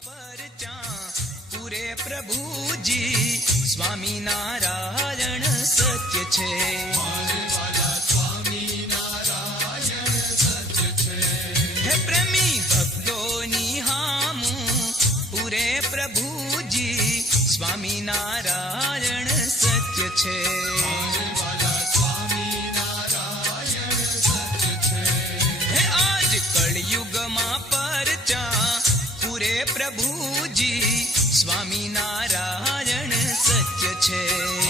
પરચા પૂરે પ્રભુજી સ્વામિનારાયણ સત્ય છે. હે પ્રેમી ભક્તોની હામું પૂરે પ્રભુજી સ્વામિનારાયણ સત્ય છે. હે આજ કળયુગમાં પરચા પૂરે પ્રભુજી સ્વામિનારાયણ સત્ય છે.